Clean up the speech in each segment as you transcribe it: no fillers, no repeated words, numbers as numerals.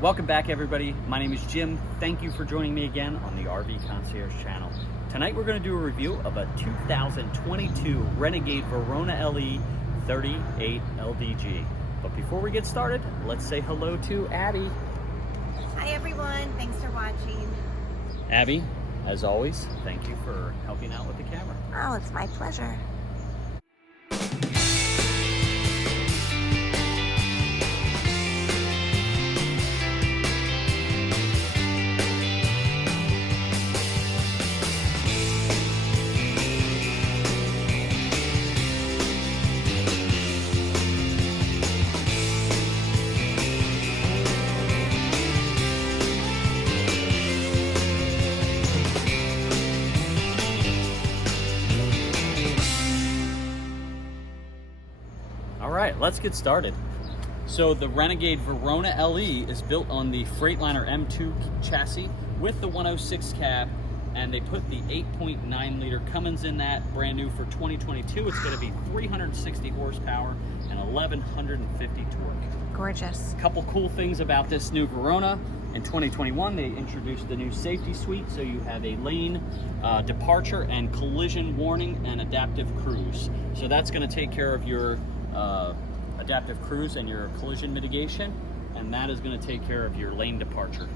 Welcome back, everybody. My name is Jim. Thank you for joining me again on the RV Concierge channel. Tonight we're going to do a review of a 2022 Renegade Verona LE 38 LDG. But before we get started, let's say hello to Abby. Hi everyone, thanks for watching. Abby, as always, thank you for helping out with the camera. Oh, it's my pleasure. Alright, let's get started. So the Renegade Verona LE is built on the Freightliner M2 chassis with the 106 cab, and they put the 8.9 liter Cummins in that, brand new for 2022. It's going to be 360 horsepower and 1150 torque. Gorgeous. A couple cool things about this new Verona. In 2021, they introduced the new safety suite, so you have a lane departure and collision warning and adaptive cruise. So that's going to take care of your adaptive cruise and your collision mitigation, and that is going to take care of your lane departure.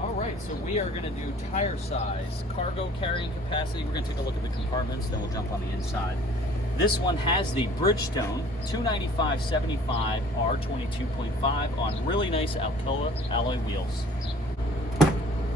Alright, so we are going to do tire size, cargo carrying capacity. We're going to take a look at the compartments, then we'll jump on the inside. This one has the Bridgestone 295/75 R22.5 on really nice Alcoa alloy wheels.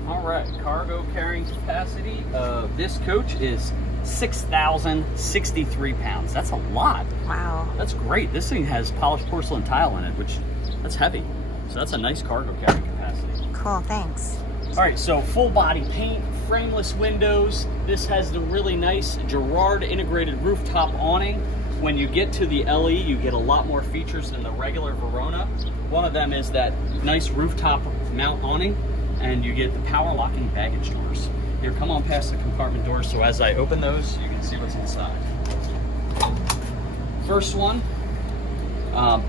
Alright, cargo carrying capacity of this coach is 6,063 pounds. That's a lot. Wow. That's great. This thing has polished porcelain tile in it, which that's heavy. So that's a nice cargo carrying capacity. Cool, thanks. All right, so full body paint, frameless windows. This has the really nice Girard integrated rooftop awning. When you get to the LE, you get a lot more features than the regular Verona. One of them is that nice rooftop mount awning, and you get the power locking baggage doors. Here, come on past the compartment doors, so as I open those, you can see what's inside. First one,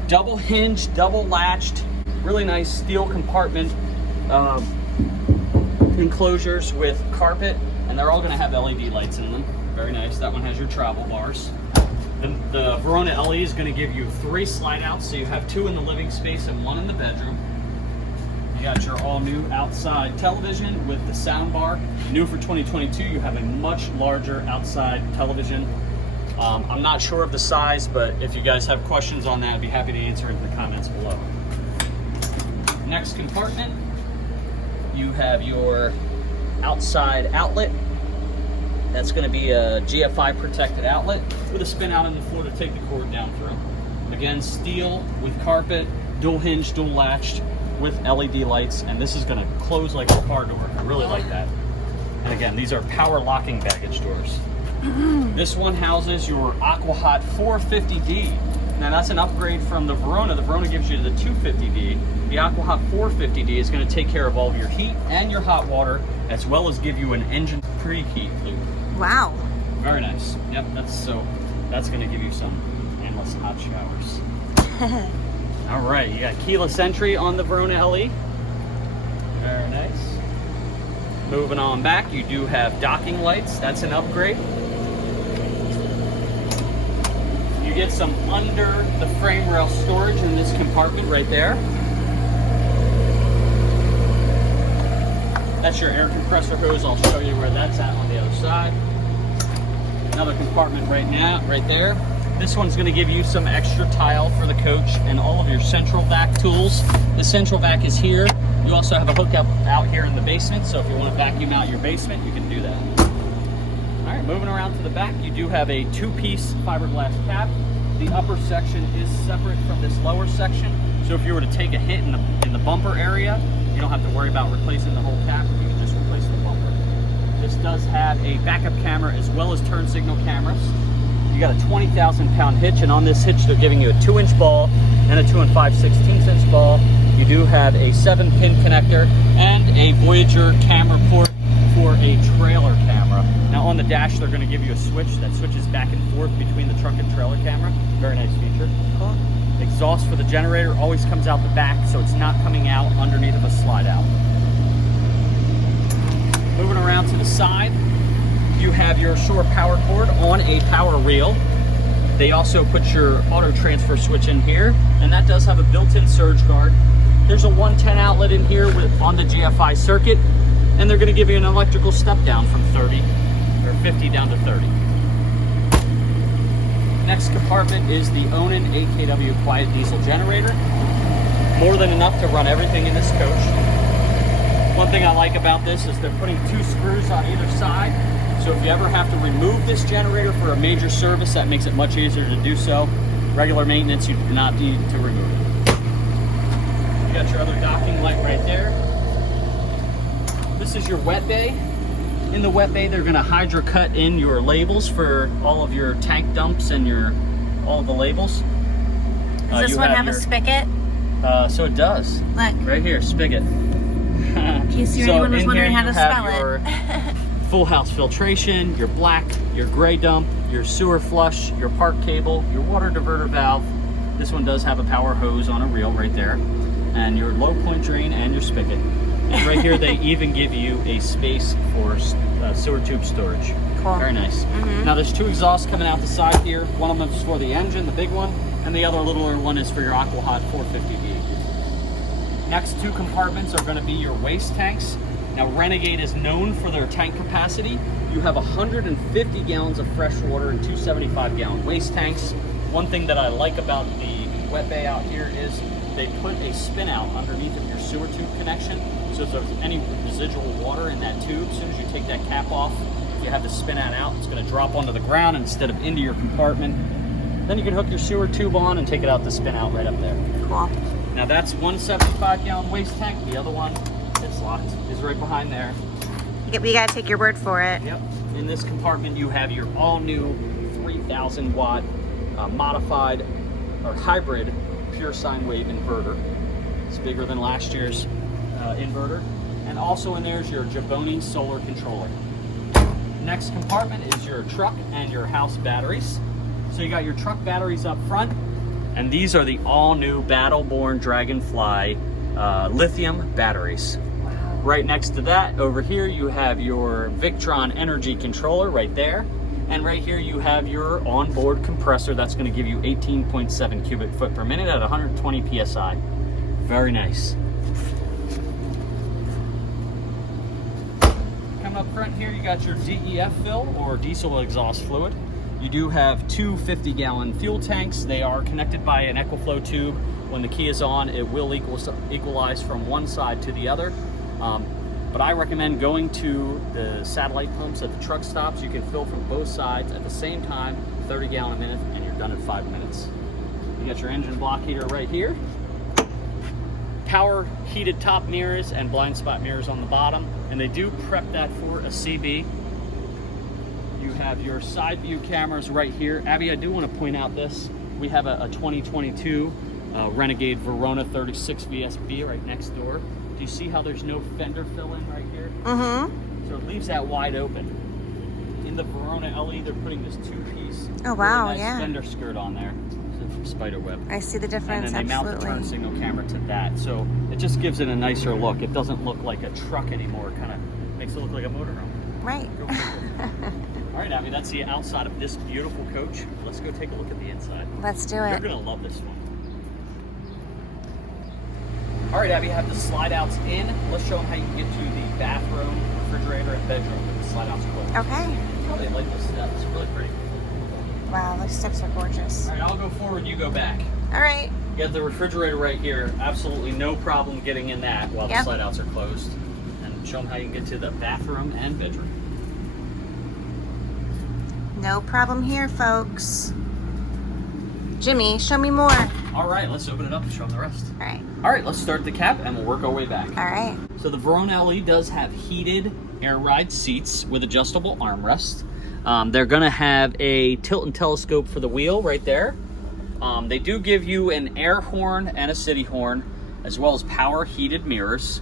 double hinged, double latched, really nice steel compartment enclosures with carpet, and they're all going to have LED lights in them. Very nice. That one has your travel bars. The Verona LE is going to give you 3 slide outs, so you have 2 in the living space and 1 in the bedroom. You got your all-new outside television with the sound bar. New for 2022, you have a much larger outside television. I'm not sure of the size, but if you guys have questions on that, I'd be happy to answer in the comments below. Next compartment, you have your outside outlet. That's going to be a GFI protected outlet with a spin out in the floor to take the cord down through. Again, steel with carpet, dual hinge, dual latched, with LED lights, and this is going to close like a car door. I really like that. And again, these are power locking baggage doors. This one houses your AquaHot 450D. Now that's an upgrade from the Verona. The Verona gives you the 250D. The AquaHot 450D is going to take care of all of your heat and your hot water, as well as give you an engine preheat loop. Wow. Very nice. Yep, that's going to give you some endless hot showers. All right, you got keyless entry on the Verona LE. Very nice. Moving on back, you do have docking lights. That's an upgrade. You get some under the frame rail storage in this compartment right there. That's your air compressor hose. I'll show you where that's at on the other side. Another compartment right there. This one's going to give you some extra tile for the coach and all of your central vac tools. The central vac is here. You also have a hookup out here in the basement, so if you want to vacuum out your basement, you can do that. All right, moving around to the back, you do have a 2-piece fiberglass cap. The upper section is separate from this lower section, so if you were to take a hit in the bumper area, you don't have to worry about replacing the whole cap. You can just replace the bumper. This does have a backup camera as well as turn signal cameras. You got a 20,000-pound hitch, and on this hitch they're giving you a 2-inch ball and a 2 5/16" ball. You do have a 7-pin connector and a Voyager camera port for a trailer camera. Now on the dash they're going to give you a switch that switches back and forth between the truck and trailer camera. Very nice feature. Cool. exhaust for the generator always comes out the back, so it's not coming out underneath of a slide out. Moving around to the side, you have your shore power cord on a power reel. They also put your auto transfer switch in here, and that does have a built-in surge guard. There's a 110 outlet in here on the GFI circuit, and they're going to give you an electrical step down from 30 or 50 down to 30. Next compartment is the Onan 8 kW quiet diesel generator. More than enough to run everything in this coach. One thing I like about this is they're putting 2 screws on either side. So if you ever have to remove this generator for a major service, that makes it much easier to do so. Regular maintenance, you do not need to remove it. You got your other docking light right there. This is your wet bay. In the wet bay, they're going to hydro cut in your labels for all of your tank dumps and all of the labels. Does this one have a spigot? So it does. Look. Right here, spigot. In case anyone was wondering how to spell it. Full house filtration, your black, your gray dump, your sewer flush, your park cable, your water diverter valve. This one does have a power hose on a reel right there, and your low point drain and your spigot. And right here they even give you a space for sewer tube storage. Cool. Very nice. Now there's 2 exhausts coming out the side here. One of them is for the engine, the big one, and the other littler one is for your Aquahot 450V. Next 2 compartments are going to be your waste tanks. Now Renegade is known for their tank capacity. You have 150 gallons of fresh water and 2 75-gallon waste tanks. One thing that I like about the wet bay out here is they put a spin out underneath of your sewer tube connection. So if there's any residual water in that tube, as soon as you take that cap off, if you have the spin out, it's going to drop onto the ground instead of into your compartment. Then you can hook your sewer tube on and take it out the spin out right up there. Cool. Now that's 1 75-gallon waste tank. The other one, it's locked, is right behind there. We gotta take your word for it. Yep. In this compartment, you have your all-new 3,000 watt modified or hybrid pure sine wave inverter. It's bigger than last year's inverter. And also in there is your Jaboni solar controller. Next compartment is your truck and your house batteries. So you got your truck batteries up front, and these are the all-new Battleborn Dragonfly lithium batteries. Right next to that, over here, you have your Victron energy controller right there. And right here, you have your onboard compressor that's going to give you 18.7 cubic foot per minute at 120 PSI. Very nice. Coming up front here, you got your DEF fill or diesel exhaust fluid. You do have 2 50-gallon fuel tanks. They are connected by an EquiFlow tube. When the key is on, it will equalize from one side to the other. But I recommend going to the satellite pumps at the truck stops. You can fill from both sides at the same time, 30 gallon a minute, and you're done in 5 minutes. You got your engine block heater right here. Power heated top mirrors and blind spot mirrors on the bottom, and they do prep that for a CB. You have your side view cameras right here. Abby, I do want to point out this. We have a 2022 Renegade Verona 36 VSB right next door. Do you see how there's no fender fill in right here? So it leaves that wide open. In the Verona LE, they're putting this 2-piece really nice fender skirt on there from Spiderweb. I see the difference, and then they mount the turn signal camera to that. So it just gives it a nicer look. It doesn't look like a truck anymore. It kind of makes it look like a motorhome. Right. All right, Abby, that's the outside of this beautiful coach. Let's go take a look at the inside. Let's do it. You're going to love this one. All right, Abby, you have the slide outs in. Let's show them how you can get to the bathroom, refrigerator, and bedroom with the slide outs closed. Okay. Probably like the steps. It's really pretty. Wow, those steps are gorgeous. All right, I'll go forward, you go back. All right. You got the refrigerator right here. Absolutely no problem getting in that while the slide outs are closed. And show them how you can get to the bathroom and bedroom. No problem here, folks. Jimmy, show me more. All right, let's open it up and show them the rest. All right. All right, let's start the cap and we'll work our way back. All right. So the Verona LE does have heated air ride seats with adjustable armrests. They're gonna have a tilt and telescope for the wheel right there. They do give you an air horn and a city horn, as well as power heated mirrors.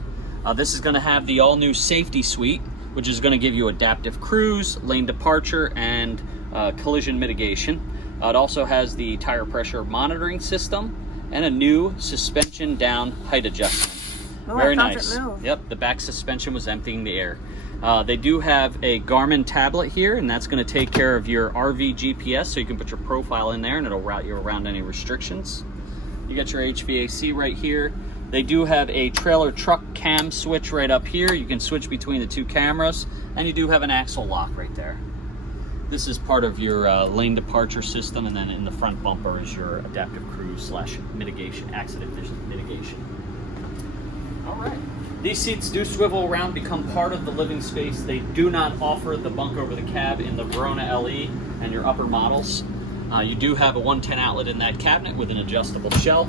This is gonna have the all new safety suite, which is gonna give you adaptive cruise, lane departure, and collision mitigation. It also has the tire pressure monitoring system, and a new suspension down height adjustment. Oh, Very I felt nice. it move. Yep, the back suspension was emptying the air. They do have a Garmin Tablet here, and that's going to take care of your RV GPS, so you can put your profile in there and it'll route you around any restrictions. You got your HVAC right here. They do have a trailer truck cam switch right up here. You can switch between the two cameras, and you do have an axle lock right there. This is part of your lane departure system, and then in the front bumper is your adaptive cruise / mitigation, accident mitigation. All right. These seats do swivel around, become part of the living space. They do not offer the bunk over the cab in the Verona LE and your upper models. You do have a 110 outlet in that cabinet with an adjustable shelf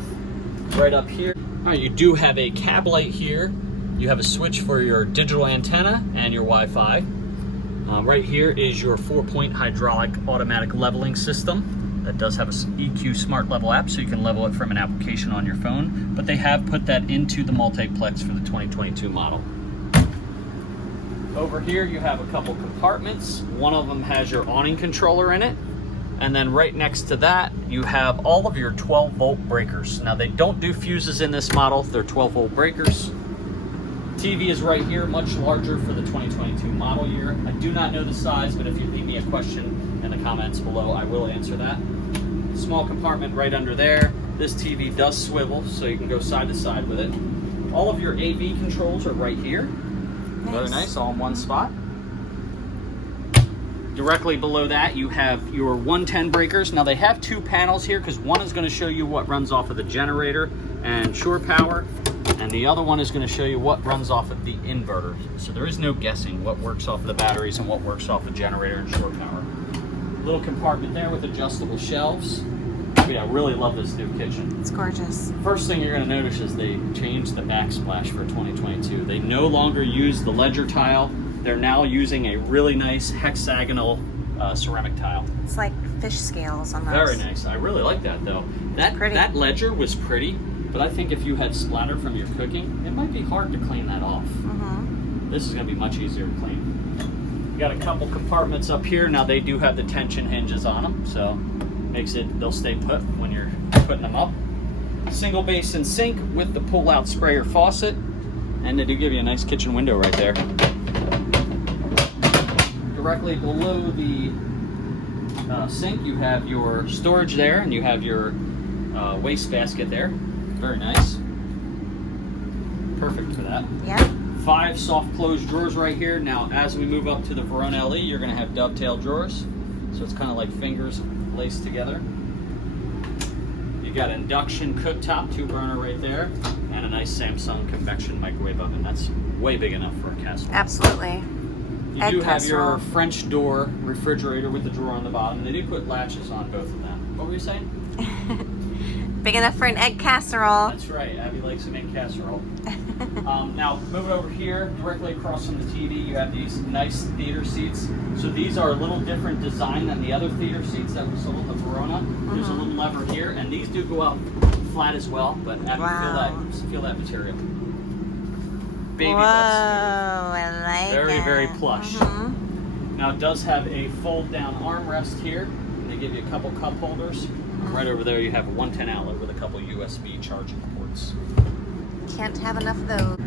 right up here. All right, you do have a cab light here. You have a switch for your digital antenna and your Wi-Fi. Right here is your 4-point hydraulic automatic leveling system. That does have a EQ Smart Level app, so you can level it from an application on your phone, but they have put that into the multiplex for the 2022 model. Over here you have a couple compartments. One of them has your awning controller in it, and then right next to that you have all of your 12-volt breakers. Now they don't do fuses in this model, they're 12-volt breakers. TV is right here, much larger for the 2022 model year. I do not know the size, but if you leave me a question in the comments below, I will answer that. Small compartment right under there. This TV does swivel, so you can go side to side with it. All of your AV controls are right here. Nice. Very nice, all in one spot. Directly below that, you have your 110 breakers. Now they have two panels here because one is going to show you what runs off of the generator and shore power, and the other one is going to show you what runs off of the inverter. So there is no guessing what works off of the batteries and what works off the generator and shore power. Little compartment there with adjustable shelves. Yeah, I really love this new kitchen. It's gorgeous. First thing you're going to notice is they changed the backsplash for 2022. They no longer use the ledger tile. They're now using a really nice hexagonal ceramic tile. It's like fish scales almost. Very nice. I really like that though. That ledger was pretty, but I think if you had splatter from your cooking, it might be hard to clean that off. Mm-hmm. This is going to be much easier to clean. You got a couple compartments up here. Now they do have the tension hinges on them, so makes it, they'll stay put when you're putting them up. Single basin sink with the pull-out sprayer faucet, and they do give you a nice kitchen window right there. Directly below the sink, you have your storage there, and you have your waste basket there. Very nice. Perfect for that. Yeah. 5 soft closed drawers right here. Now, as we move up to the Verona LE, you're going to have dovetail drawers. So it's kind of like fingers laced together. You got induction cooktop, 2-burner right there, and a nice Samsung convection microwave oven. That's way big enough for a casserole. Absolutely. You Egg do have casserole. your French door refrigerator with the drawer on the bottom. They do put latches on both of them. What were you saying? Big enough for an egg casserole. That's right. Abby likes to make casserole. Now, moving over here, directly across from the TV, you have these nice theater seats. So these are a little different design than the other theater seats that we sold in the Verona. There's a little lever here, and these do go out flat as well, but Abby, feel that material. Baby Whoa, butts. I like Very, it. very plush. Mm-hmm. Now it does have a fold-down armrest here, and they give you a couple cup holders. And right over there you have a 110 outlet with a couple USB charging ports. Can't have enough of those.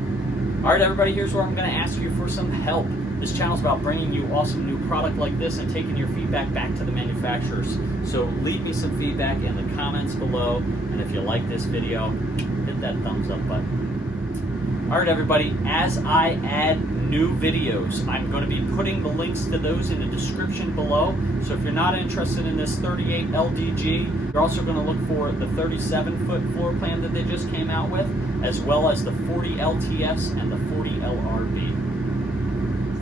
All right, everybody, here's where I'm going to ask you for some help. This channel is about bringing you awesome new product like this and taking your feedback back to the manufacturers. So leave me some feedback in the comments below, and if you like this video, hit that thumbs up button. All right, everybody, as I add new videos, I'm going to be putting the links to those in the description below. So if you're not interested in this 38 LDG, you're also going to look for the 37-foot floor plan that they just came out with, as well as the 40 LTS and the 40 LRB.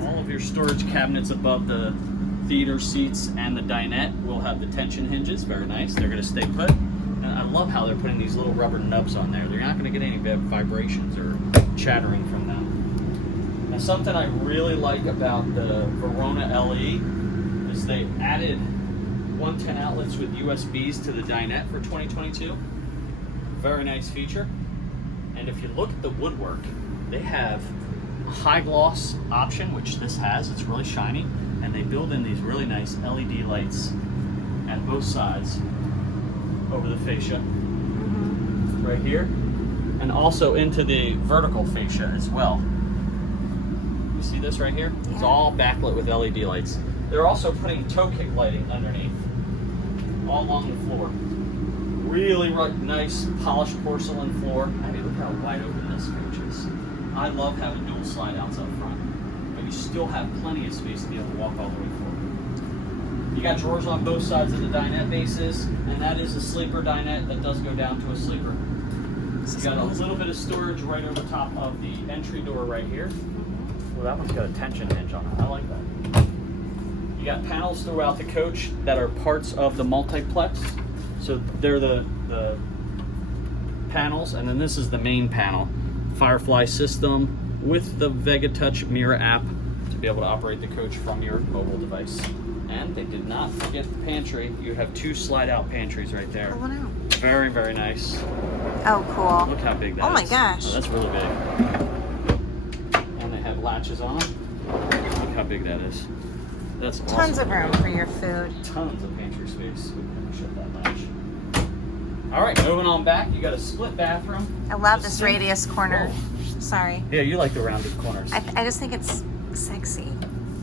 All of your storage cabinets above the theater seats and the dinette will have the tension hinges. Very nice. They're going to stay put. And I love how they're putting these little rubber nubs on there. They're not going to get any vibrations or chattering from them. Now, something I really like about the Verona LE is they added 110 outlets with USBs to the dinette for 2022. Very nice feature. And if you look at the woodwork, they have a high gloss option, which this has. It's really shiny, and they build in these really nice LED lights at both sides over the fascia. right here, and also into the vertical fascia as well. You see this right here? It's all backlit with LED lights. They're also putting toe kick lighting underneath, all along the floor. Really nice polished porcelain floor. I mean, look how wide open this coach is. I love having dual slide outs up front, but you still have plenty of space to be able to walk all the way forward. You got drawers on both sides of the dinette bases, and that is a sleeper dinette that does go down to a sleeper. You got a little bit of storage right over top of the entry door right here. Well, that one's got a tension hinge on it. I like that. You got panels throughout the coach that are parts of the multiplex. So they're the panels, and then this is the main panel. Firefly system with the Vega Touch mirror app to be able to operate the coach from your mobile device. And they did not forget the pantry. You have 2 slide-out pantries right there. Pull one out. Very, very nice. Oh, cool. Look how big that is. Oh my gosh. Oh, that's really big. And they have latches on them. Look how big that is. That's awesome. Tons of room for your food. Tons of pantry space. Let me shut that latch. All right, moving on back. You got a split bathroom. I love this radius corner. Whoa. Sorry. Yeah, you like the rounded corners. I just think it's sexy.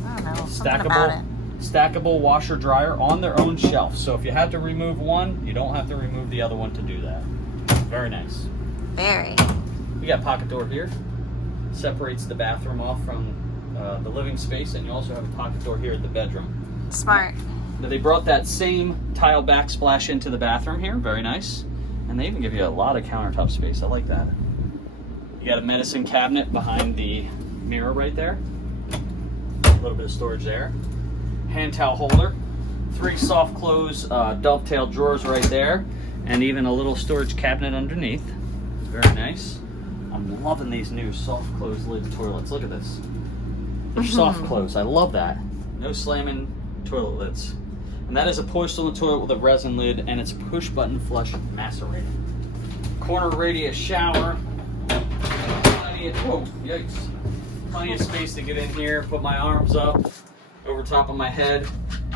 I don't know. Something about it. Stackable washer dryer on their own shelf. So if you have to remove one, you don't have to remove the other one to do that. Very nice. Very. We got pocket door here. Separates the bathroom off from the living space, and you also have a pocket door here at the bedroom. Smart. Now they brought that same tile backsplash into the bathroom here. Very nice. And they even give you a lot of countertop space. I like that. You got a medicine cabinet behind the mirror right there. A little bit of storage there. Hand towel holder. 3 soft close dovetail drawers right there. And even a little storage cabinet underneath. Very nice. I'm loving these new soft close lid toilets. Look at this. They're soft close. I love that. No slamming toilet lids. And that is a porcelain toilet with a resin lid, and it's push button flush macerated. Corner radius shower. Whoa, yikes. Plenty of space to get in here. Put my arms up over top of my head.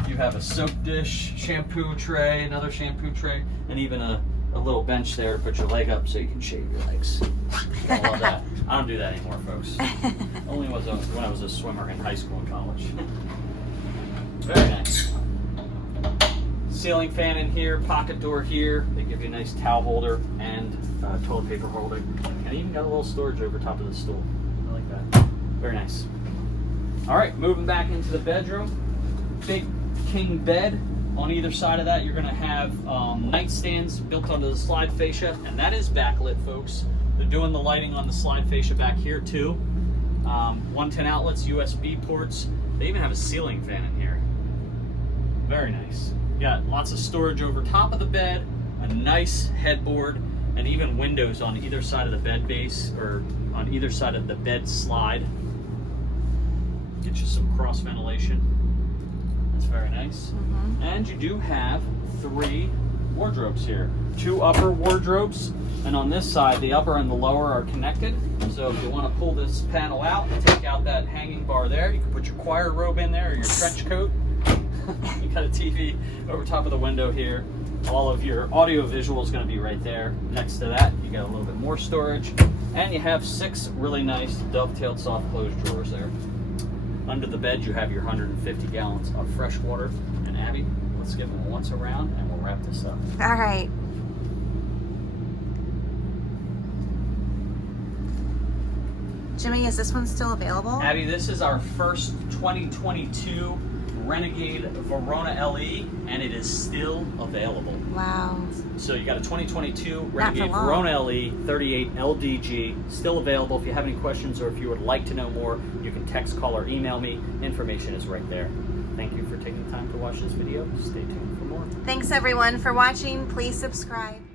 You have a soap dish, shampoo tray, another shampoo tray, and even a little bench there to put your leg up so you can shave your legs. I love that. I don't do that anymore, folks. Only when I was a swimmer in high school and college. Very nice. Ceiling fan in here, pocket door here. They give you a nice towel holder and toilet paper holder. And even got a little storage over top of the stool. I like that. Very nice. All right, moving back into the bedroom. Big king bed. On either side of that, you're going to have nightstands built onto the slide fascia, and that is backlit, folks. They're doing the lighting on the slide fascia back here too. 110 outlets, USB ports. They even have a ceiling fan in here. Very nice. Got lots of storage over top of the bed, a nice headboard, and even windows on either side of the bed base, or on either side of the bed slide. Get you some cross ventilation. That's very nice. And you do have 3 wardrobes here. 2 upper wardrobes, and on this side, the upper and the lower are connected. So if you want to pull this panel out and take out that hanging bar there, you can put your choir robe in there or your trench coat. You got a TV over top of the window here. All of your audio visual is going to be right there. Next to that, you got a little bit more storage, and you have 6 really nice dovetailed soft close drawers there. Under the bed, you have your 150 gallons of fresh water. And Abby, let's give them once around, and we'll wrap this up. All right. Jimmy, is this one still available? Abby, this is our first 2022 Renegade Verona LE, and it is still available. Wow. So you got a 2022 Renegade Verona LE 38 LDG, still available. If you have any questions or if you would like to know more, you can text, call, or email me. Information is right there. Thank you for taking the time to watch this video. Stay tuned for more. Thanks everyone for watching. Please subscribe.